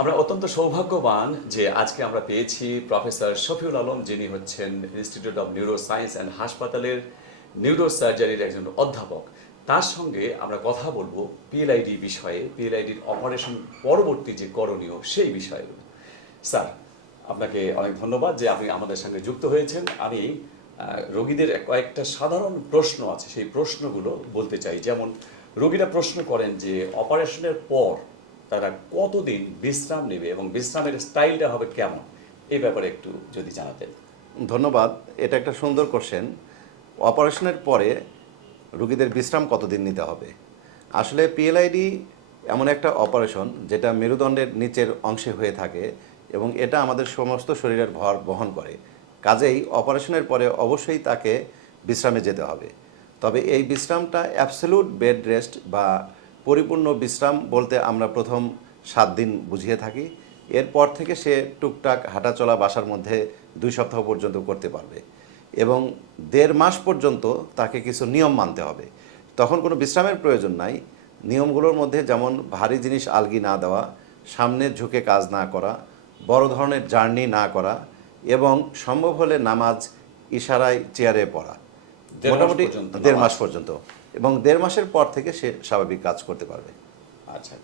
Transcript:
আমরা অত্যন্ত সৌভাগ্যবান যে আজকে আমরা পেয়েছি প্রফেসর শফিউল আলম, যিনি হচ্ছেন institute of neuro science and হাসপাতালের নিউরো সার্জারির একজন অধ্যাপক। তার সঙ্গে আমরা কথা বলব পিএলআইডি বিষয়ে পিএলআইডির অপারেশন পরবর্তী যে করণীয় সেই বিষয়ে। স্যার, আপনাকে অনেক ধন্যবাদ যে আপনি আমাদের সঙ্গে যুক্ত হয়েছেন। আমি রোগীদের কয়েকটা সাধারণ প্রশ্ন আছে, সেই প্রশ্নগুলো বলতে চাই। যেমন, রোগীরা প্রশ্ন করেন যে অপারেশনের পর তারা কতদিন বিশ্রাম নেবে এবং বিশ্রামের স্টাইলটা হবে কেমন? এই ব্যাপারে একটু যদি জানাতেন। ধন্যবাদ। এটা একটা সুন্দর কোশ্চেন অপারেশনের পরে রুগীদের বিশ্রাম কতদিন নিতে হবে? আসলে পিএলআইডি এমন একটা অপারেশন যেটা মেরুদণ্ডের নিচের অংশে হয়ে থাকে এবং এটা আমাদের সমস্ত শরীরের ভর বহন করে। কাজেই অপারেশনের পরে অবশ্যই তাকে বিশ্রামে যেতে হবে। তবে এই বিশ্রামটা অ্যাবসলিউট বেড রেস্ট বা পরিপূর্ণ বিশ্রাম বলতে আমরা প্রথম সাত দিন বুঝিয়ে থাকি। এরপর থেকে সে টুকটাক হাঁটাচলা বাসার মধ্যে দুই সপ্তাহ পর্যন্ত করতে পারবে এবং দেড় মাস পর্যন্ত তাকে কিছু নিয়ম মানতে হবে। তখন কোনো বিশ্রামের প্রয়োজন নাই। নিয়মগুলোর মধ্যে যেমন ভারী জিনিস আলগি না দেওয়া, সামনে ঝুঁকে কাজ না করা, বড় ধরনের জার্নি না করা এবং সম্ভব হলে নামাজ, ইশারায় চেয়ারে পড়া। মোটামুটি দেড় মাস পর্যন্ত। এবং দেড় মাসের পর থেকে সে স্বাভাবিক কাজ করতে পারবে। আচ্ছা।